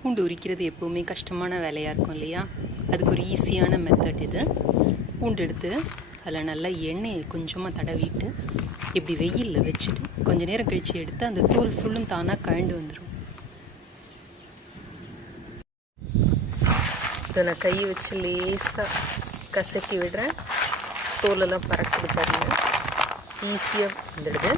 பூண்டு உரிக்கிறது எப்போவுமே கஷ்டமான வேலையாக இருக்கும் இல்லையா? அதுக்கு ஒரு ஈஸியான மெத்தட் இது. பூண்டு எடுத்து அதில் நல்லா எண்ணெயை கொஞ்சமாக தடவிட்டு இப்படி வெயிலில் வச்சுட்டு கொஞ்ச நேரம் கழித்து எடுத்து அந்த தோல் ஃபுல்லும் தானாக கழண்டு வந்துடும் இதை நான் கையை வச்சு லேசாக கசக்கி விடுறேன். தோலெல்லாம் பறக்குது பாருங்கள் ஈஸியாக வந்துடுது.